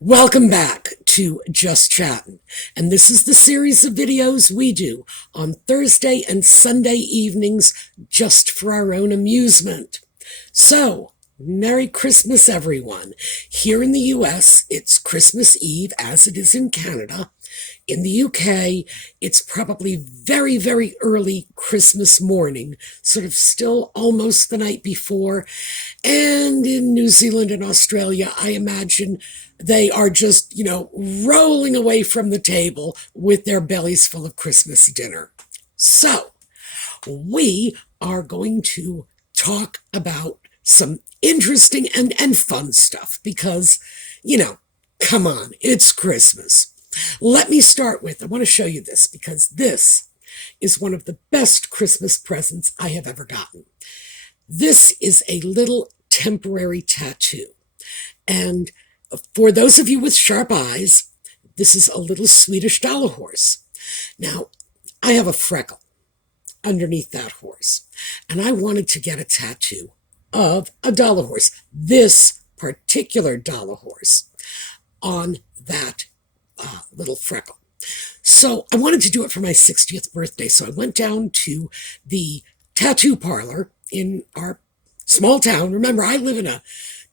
Welcome back to Just Chattin', and this is the series of videos we do on Thursday and Sunday evenings just for our own amusement. So, Merry Christmas, everyone. Here in the US, it's Christmas Eve, as it is in Canada. In the UK, it's probably very, very early Christmas morning, sort of still almost the night before. And in New Zealand and Australia, I imagine they are just, rolling away from the table with their bellies full of Christmas dinner. So, we are going to talk about some interesting and fun stuff because, come on, it's Christmas. Let me start with, I want to show you this because this is one of the best Christmas presents I have ever gotten. This is a little temporary tattoo. And for those of you with sharp eyes, this is a little Swedish dollar horse. Now, I have a freckle underneath that horse, and I wanted to get a tattoo of a dollar horse, this particular dollar horse, on that little freckle. So I wanted to do it for my 60th birthday. So I went down to the tattoo parlor in our small town. Remember, I live in a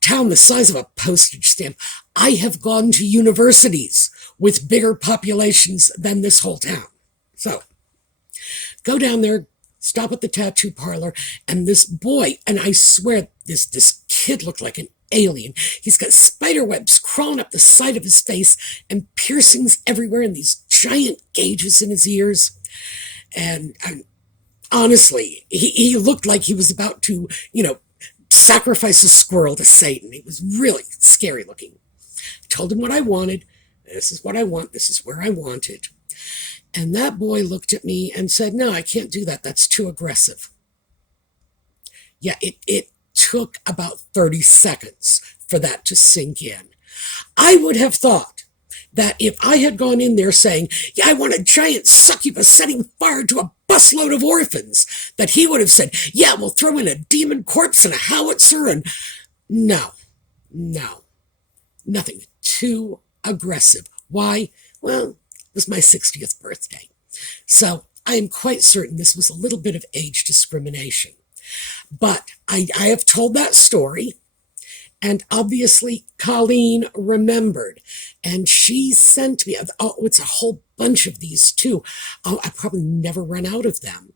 town the size of a postage stamp. I have gone to universities with bigger populations than this whole town. So go down there, stop at the tattoo parlor, and this boy, and I swear this kid looked like an alien. He's got spider webs crawling up the side of his face and piercings everywhere and these giant gauges in his ears. And honestly, he looked like he was about to, sacrifice a squirrel to Satan. He was really scary looking. I told him what I wanted. This is what I want. This is where I want it. And that boy looked at me and said, "No, I can't do that. That's too aggressive." Yeah, it took about 30 seconds for that to sink in. I would have thought that if I had gone in there saying, "Yeah, I want a giant succubus setting fire to a busload of orphans," that he would have said, "Yeah, we'll throw in a demon corpse and a howitzer," and no, nothing. Too aggressive. Why? Well, it was my 60th birthday. So I am quite certain this was a little bit of age discrimination. But I have told that story, and obviously Colleen remembered, and she sent me, it's a whole bunch of these too. Oh, I probably never run out of them.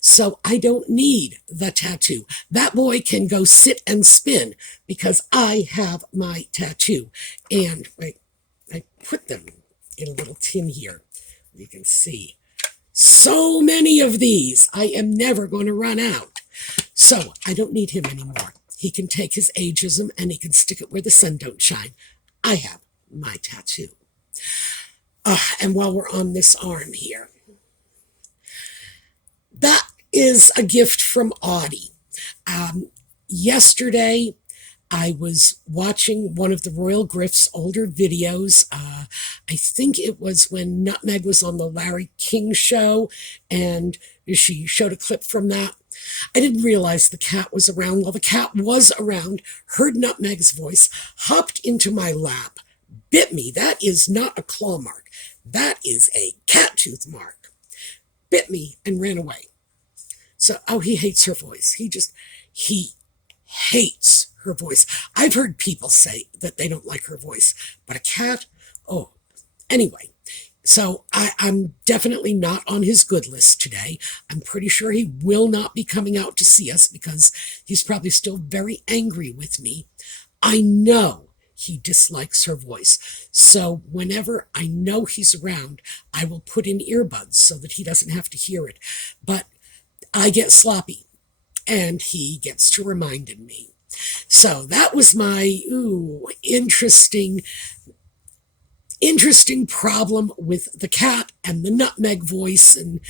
So I don't need the tattoo. That boy can go sit and spin because I have my tattoo. And I put them in a little tin here. You can see so many of these. I am never going to run out. So I don't need him anymore. He can take his ageism and he can stick it where the sun don't shine. I have my tattoo. And while we're on this arm here, that is a gift from Audie. Yesterday, I was watching one of the Royal Griff's older videos. I think it was when Nutmeg was on the Larry King show, and she showed a clip from that. I didn't realize the cat was around. Well, the cat was around, heard Nutmeg's voice, hopped into my lap, bit me. That is not a claw mark. That is a cat tooth mark. Bit me and ran away. So, he hates her voice. He hates her voice. I've heard people say that they don't like her voice, but a cat, anyway. So I'm definitely not on his good list today. I'm pretty sure he will not be coming out to see us because he's probably still very angry with me. I know he dislikes her voice. So whenever I know he's around, I will put in earbuds so that he doesn't have to hear it. But I get sloppy and he gets to reminding me. So that was my interesting problem with the cat and the Nutmeg voice, and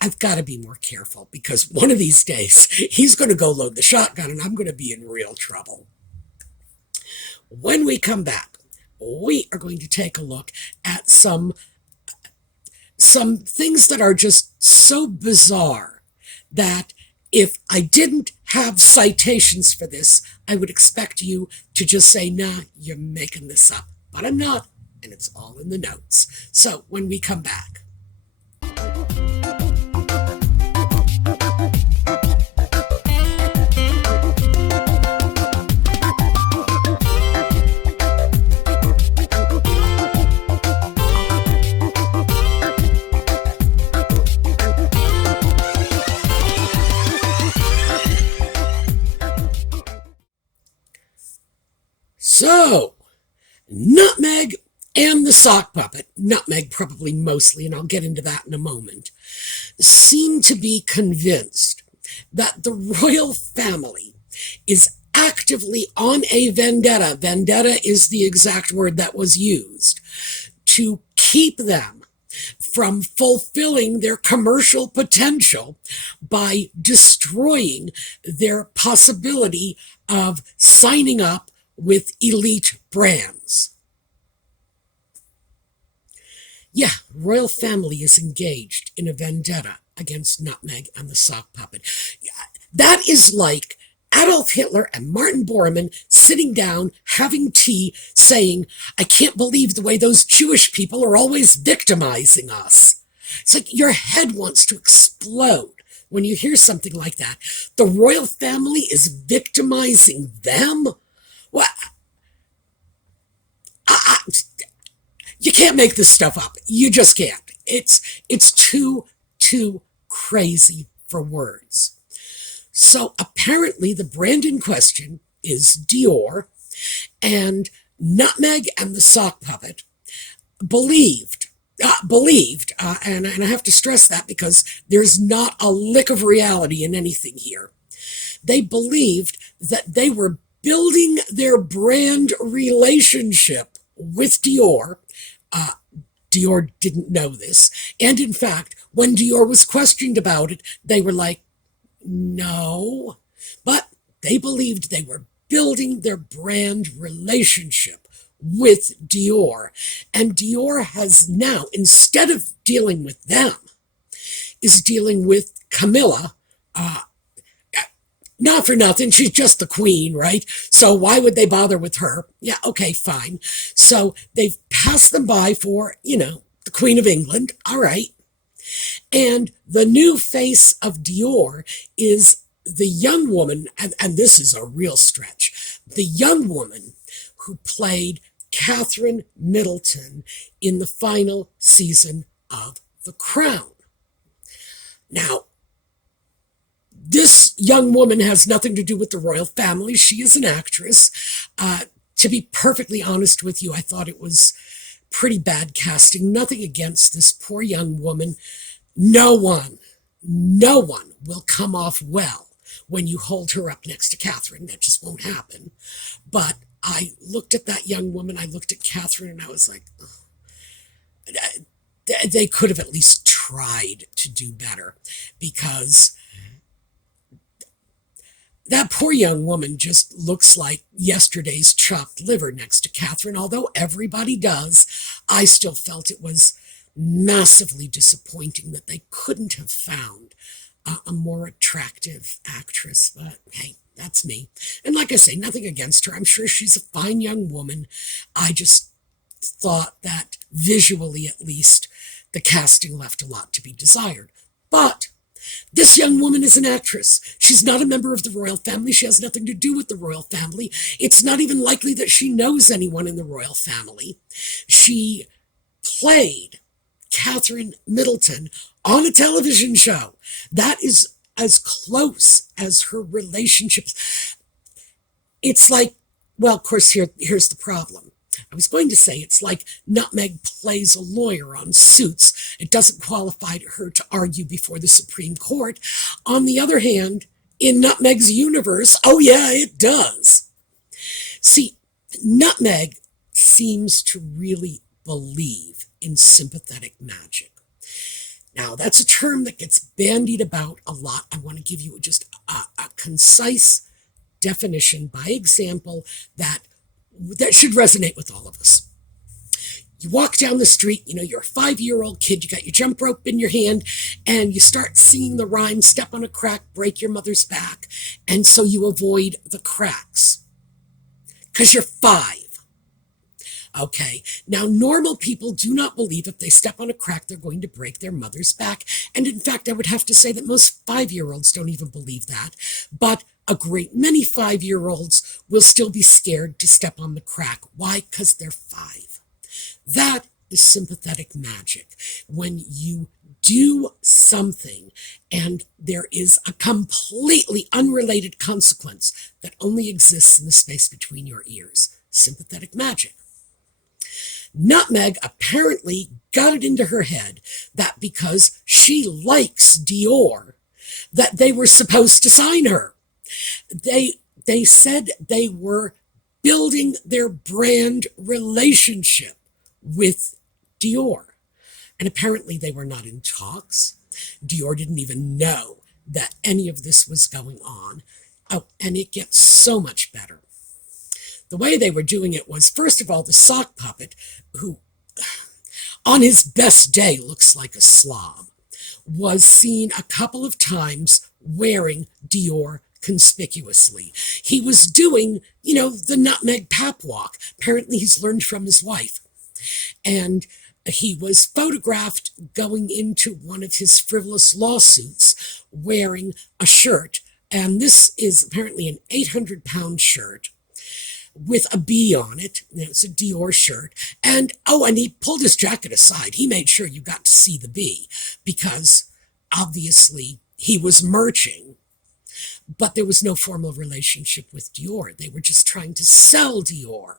I've got to be more careful because one of these days he's going to go load the shotgun and I'm going to be in real trouble. When we come back, we are going to take a look at some things that are just so bizarre that if I didn't have citations for this, I would expect you to just say, "Nah, you're making this up." but I'm not, and it's all in the notes. So when we come back. So, Nutmeg and the sock puppet, Nutmeg probably mostly, and I'll get into that in a moment, seem to be convinced that the royal family is actively on a vendetta. Vendetta is the exact word that was used to keep them from fulfilling their commercial potential by destroying their possibility of signing up with elite brands. Yeah, royal family is engaged in a vendetta against Nutmeg and the sock puppet. That is like Adolf Hitler and Martin Bormann sitting down, having tea, saying, I can't believe the way those Jewish people are always victimizing us. It's like your head wants to explode when you hear something like that. The royal family is victimizing them? Well, you can't make this stuff up. You just can't. It's too crazy for words. So apparently the brand in question is Dior, and Nutmeg and the sock puppet believed, and I have to stress that because there's not a lick of reality in anything here. They believed that they were building their brand relationship with Dior. Dior didn't know this. And in fact, when Dior was questioned about it, they were like, no. But they believed they were building their brand relationship with Dior. And Dior has now, instead of dealing with them, is dealing with Camilla. Not for nothing, she's just the queen, right? So why would they bother with her? Yeah, okay, fine. So they've passed them by for, the Queen of England, all right. And the new face of Dior is the young woman, and this is a real stretch, the young woman who played Catherine Middleton in the final season of The Crown. Now, this young woman has nothing to do with the royal family. She is an actress. To be perfectly honest with you, I thought it was pretty bad casting. Nothing against this poor young woman. No one will come off well when you hold her up next to Catherine. That just won't happen. But I looked at that young woman, I looked at Catherine, and I was like, oh. They could have at least tried to do better, because that poor young woman just looks like yesterday's chopped liver next to Catherine. Although everybody does, I still felt it was massively disappointing that they couldn't have found a more attractive actress. But hey, that's me. And like I say, nothing against her. I'm sure she's a fine young woman. I just thought that visually, at least, the casting left a lot to be desired. But this young woman is an actress. She's not a member of the royal family. She has nothing to do with the royal family. It's not even likely that she knows anyone in the royal family. She played Catherine Middleton on a television show. That is as close as her relationships. It's like, well, of course, here's the problem. I was going to say it's like Nutmeg plays a lawyer on Suits. It doesn't qualify her to argue before the Supreme Court. On the other hand, in Nutmeg's universe, oh yeah, it does. See, Nutmeg seems to really believe in sympathetic magic. Now, that's a term that gets bandied about a lot. I want to give you just a concise definition by example that should resonate with all of us. You walk down the street, you're a 5-year-old kid, you got your jump rope in your hand, and you start singing the rhyme, step on a crack, break your mother's back, and so you avoid the cracks. Because you're 5. Okay, now normal people do not believe if they step on a crack they're going to break their mother's back. And in fact, I would have to say that most 5-year-olds don't even believe that. But a great many 5-year-olds will still be scared to step on the crack. Why? Because they're 5. That is sympathetic magic. When you do something and there is a completely unrelated consequence that only exists in the space between your ears. Sympathetic magic. Nutmeg apparently got it into her head that because she likes Dior, that they were supposed to sign her. They said they were building their brand relationship with Dior. And apparently they were not in talks. Dior didn't even know that any of this was going on. Oh, and it gets so much better. The way they were doing it was, first of all, the sock puppet, who on his best day looks like a slob, was seen a couple of times wearing Dior conspicuously. He was doing, the nutmeg pap walk. Apparently he's learned from his wife. And he was photographed going into one of his frivolous lawsuits wearing a shirt. And this is apparently an 800-pound shirt with a bee on it. It's a Dior shirt. And he pulled his jacket aside. He made sure you got to see the bee because obviously he was merching, but there was no formal relationship with Dior. They were just trying to sell Dior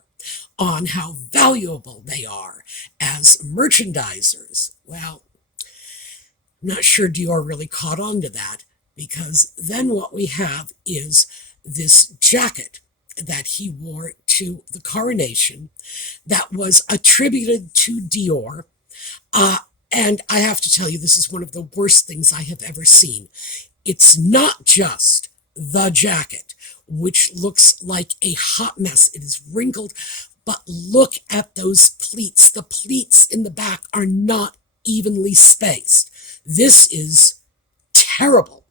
on how valuable they are as merchandisers. Well, I'm not sure Dior really caught on to that, because then what we have is this jacket that he wore to the coronation that was attributed to Dior. And I have to tell you, this is one of the worst things I have ever seen. It's not just the jacket, which looks like a hot mess. It is wrinkled, but look at those pleats. The pleats in the back are not evenly spaced. This is terrible.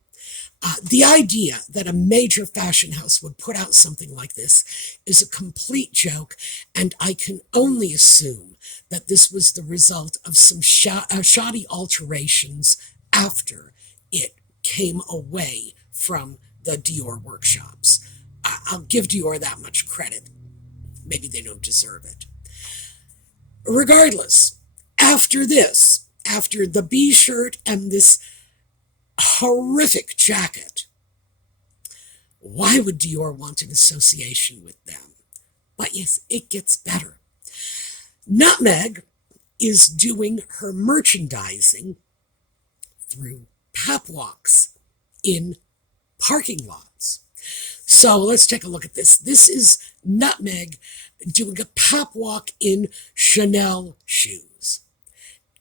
The idea that a major fashion house would put out something like this is a complete joke, and I can only assume that this was the result of some shoddy alterations after it came away from the Dior workshops. I'll give Dior that much credit. Maybe they don't deserve it. Regardless, after this, after the bee shirt and this horrific jacket, why would Dior want an association with them? But yes, it gets better. Nutmeg is doing her merchandising through pap walks in parking lots. So let's take a look at this. This is Nutmeg doing a pap walk in Chanel shoes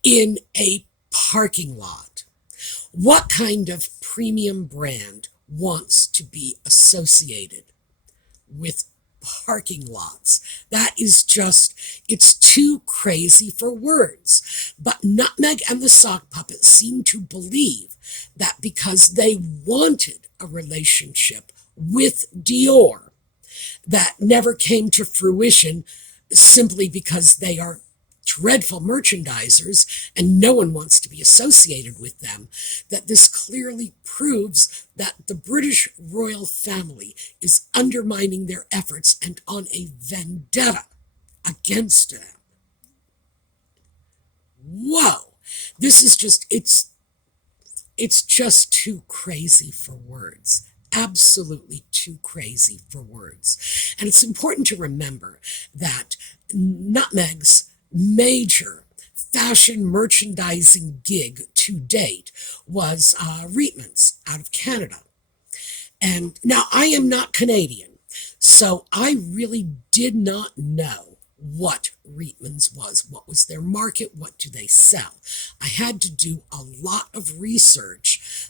in a parking lot. What kind of premium brand wants to be associated with parking lots? That is just, it's too crazy for words. But Nutmeg and the sock puppet seem to believe that because they wanted a relationship with Dior that never came to fruition simply because they are dreadful merchandisers and no one wants to be associated with them, that this clearly proves that the British royal family is undermining their efforts and on a vendetta against them. Whoa, this is just, it's just too crazy for words. Absolutely too crazy for words. And it's important to remember that Nutmeg's major fashion merchandising gig to date was Reitman's out of Canada. And now I am not Canadian, so I really did not know what Reitman's was. What was their market? What do they sell? I had to do a lot of research,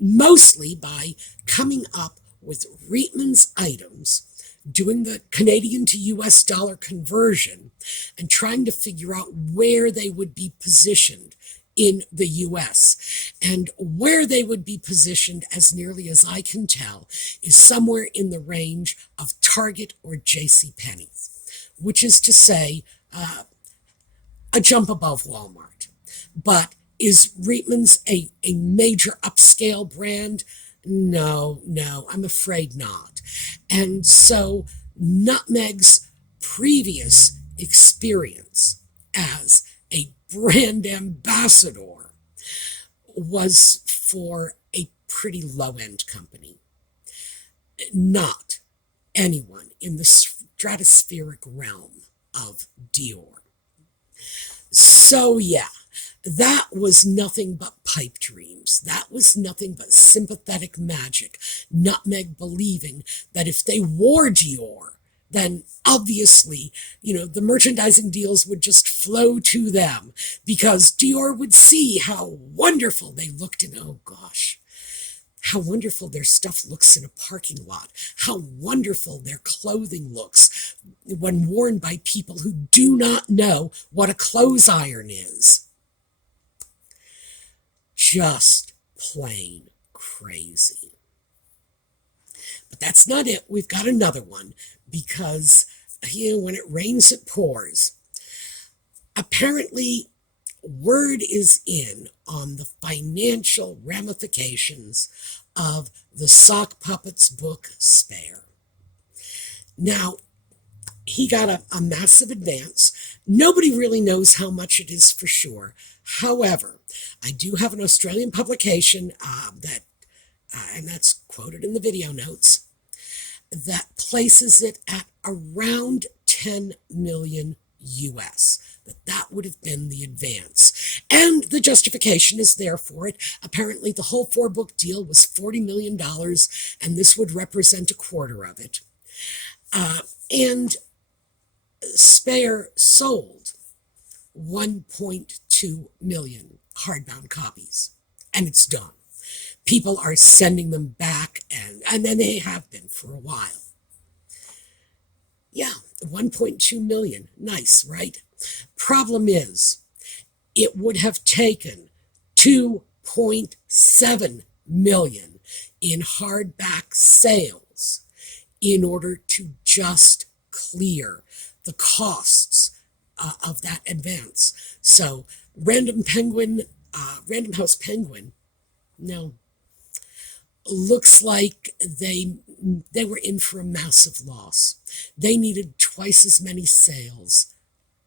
mostly by coming up with Reitman's items, doing the Canadian to US dollar conversion, and trying to figure out where they would be positioned in the US. And where they would be positioned, as nearly as I can tell, is somewhere in the range of Target or JCPenney's, which is to say a jump above Walmart. But is Reitman's a major upscale brand? No, no, I'm afraid not. And so Nutmeg's previous experience as a brand ambassador was for a pretty low-end company, not anyone in the stratospheric realm of Dior. So yeah, that was nothing but pipe dreams. That was nothing but sympathetic magic. Nutmeg believing that if they wore Dior, then obviously, the merchandising deals would just flow to them because Dior would see how wonderful they looked and oh gosh, how wonderful their stuff looks in a parking lot, how wonderful their clothing looks when worn by people who do not know what a clothes iron is. Just plain crazy. But that's not it. We've got another one because, when it rains, it pours. Apparently, word is in on the financial ramifications of the sock puppet's book, Spare. Now, he got a massive advance. Nobody really knows how much it is for sure. However, I do have an Australian publication and that's quoted in the video notes, that places it at around 10 million US. That would have been the advance. And the justification is there for it. Apparently, the whole 4-book deal was $40 million, and this would represent a quarter of it. And Spare sold 1.2 million hardbound copies, and it's done. People are sending them back, and then they have been for a while. Yeah, 1.2 million. Nice, right? Problem is, it would have taken 2.7 million in hardback sales in order to just clear the costs of that advance. So Random House Penguin, no, looks like they were in for a massive loss. They needed twice as many sales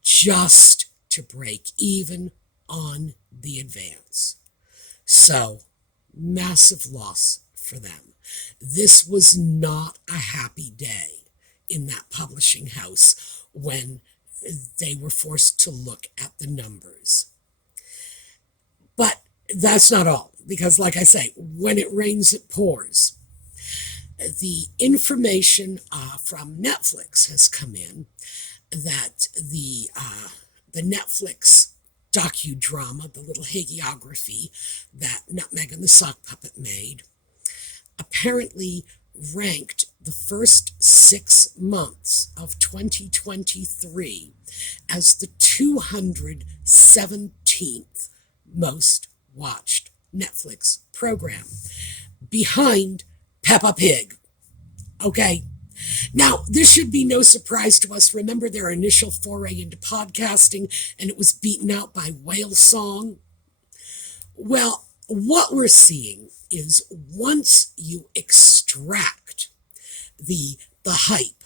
just to break even on the advance. So, massive loss for them. This was not a happy day in that publishing house when they were forced to look at the numbers. But that's not all, because like I say, when it rains, it pours. The information from Netflix has come in that the Netflix docudrama, the little hagiography that Nutmeg and the Sock Puppet made, apparently ranked the first 6 months of 2023 as the 217th most watched Netflix program, behind Peppa Pig. Okay. Now, this should be no surprise to us. Remember their initial foray into podcasting, and it was beaten out by Whale Song? Well, what we're seeing is once you extract the hype,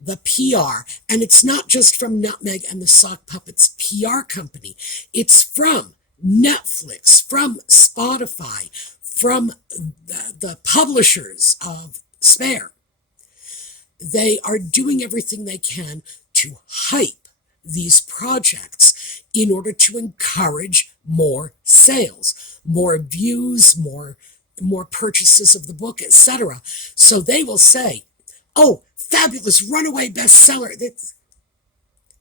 the PR, and it's not just from Nutmeg and the Sock Puppet's PR company, it's from Netflix, from Spotify, from the publishers of Spare. They are doing everything they can to hype these projects in order to encourage more sales, more views, more purchases of the book, etc. So they will say, oh, fabulous, runaway bestseller.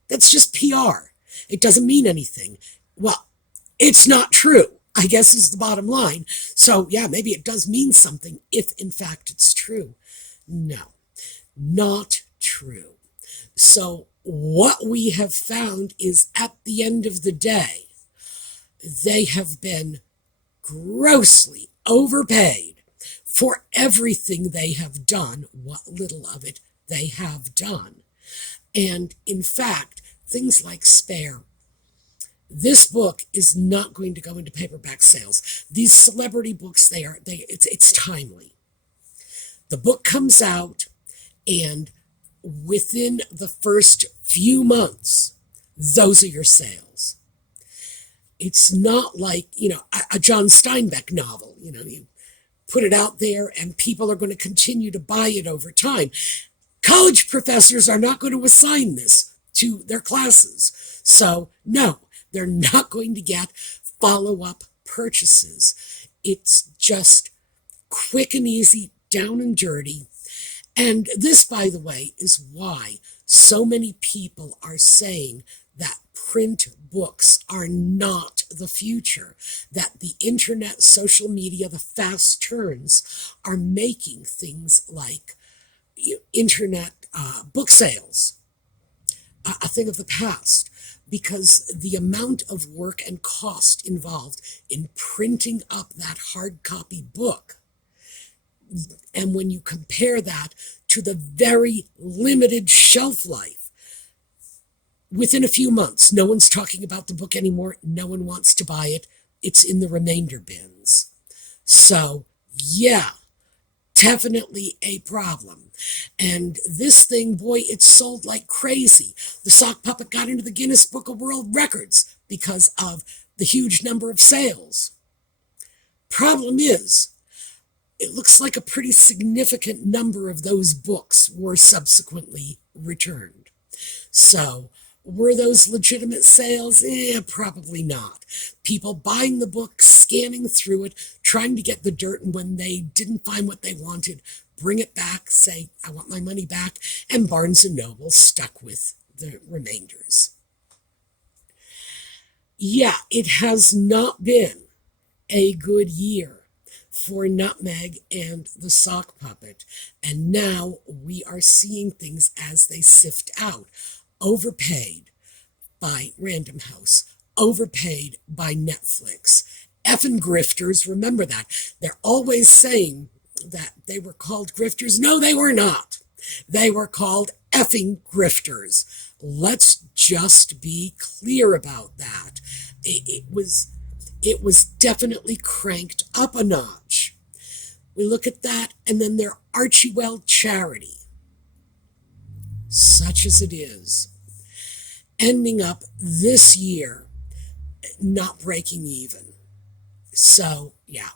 That's just PR. It doesn't mean anything. Well, it's not true, I guess, is the bottom line. So yeah, maybe it does mean something if in fact it's true. No, not true. So what we have found is at the end of the day, they have been grossly overpaid for everything they have done, what little of it they have done. And in fact, things like Spare. This book is not going to go into paperback sales. These celebrity books, it's timely. The book comes out, and within the first few months, those are your sales. It's not like, a John Steinbeck novel. You put it out there and people are going to continue to buy it over time. College professors are not going to assign this to their classes. So, no, they're not going to get follow-up purchases. It's just quick and easy, down and dirty. And this, by the way, is why so many people are saying that print books are not the future, that the internet, social media, the fast turns are making things like internet book sales a thing of the past, because the amount of work and cost involved in printing up that hard copy book, and when you compare that to the very limited shelf life, within a few months, no one's talking about the book anymore. No one wants to buy it. It's in the remainder bins. So, yeah, definitely a problem. And this thing, boy, it sold like crazy. The sock puppet got into the Guinness Book of World Records because of the huge number of sales. Problem is, it looks like a pretty significant number of those books were subsequently returned. So, were those legitimate sales? Probably not. People buying the book, scanning through it, trying to get the dirt, and when they didn't find what they wanted, bring it back, say, I want my money back, and Barnes & Noble stuck with the remainders. Yeah, it has not been a good year for Nutmeg and the sock puppet, and now we are seeing things as they sift out. Overpaid by Random House, overpaid by Netflix. Effing grifters, remember that. They're always saying that they were called grifters. No, they were not. They were called effing grifters. Let's just be clear about that. It was definitely cranked up a notch. We look at that, and then their Archie-Well charity, such as it is, ending up this year not breaking even. So, yeah,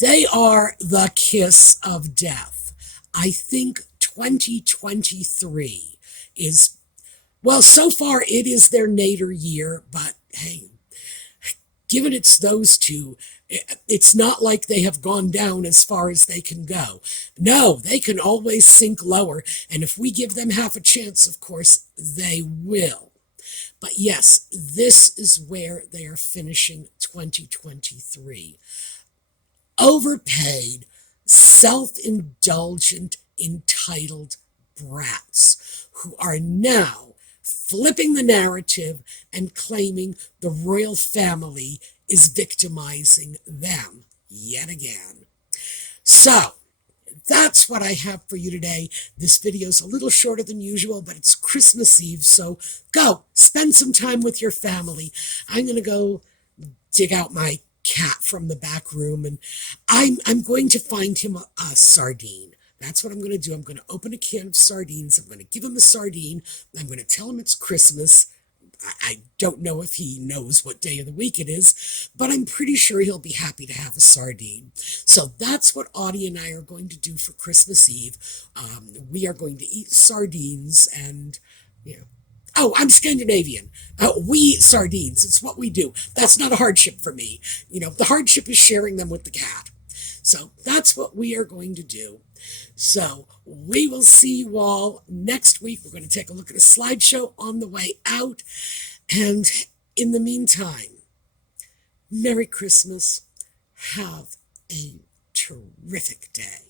they are the kiss of death. I think 2023 is, well, so far it is their nadir year, but hey, given it's those two, it's not like they have gone down as far as they can go. No, they can always sink lower, and if we give them half a chance, of course, they will. But yes, this is where they are finishing 2023. Overpaid, self-indulgent, entitled brats who are now flipping the narrative and claiming the royal family is victimizing them yet again. So, that's what I have for you today. This video is a little shorter than usual, but it's Christmas Eve, so go spend some time with your family. I'm going to go dig out my cat from the back room, and I'm going to find him a sardine. That's what I'm going to do. I'm going to open a can of sardines. I'm going to give him a sardine. I'm going to tell him it's Christmas. I don't know if he knows what day of the week it is, but I'm pretty sure he'll be happy to have a sardine. So that's what Audie and I are going to do for Christmas Eve. We are going to eat sardines and, oh, I'm Scandinavian. We eat sardines. It's what we do. That's not a hardship for me. The hardship is sharing them with the cat. So that's what we are going to do. So we will see you all next week. We're going to take a look at a slideshow on the way out. And in the meantime, Merry Christmas. Have a terrific day.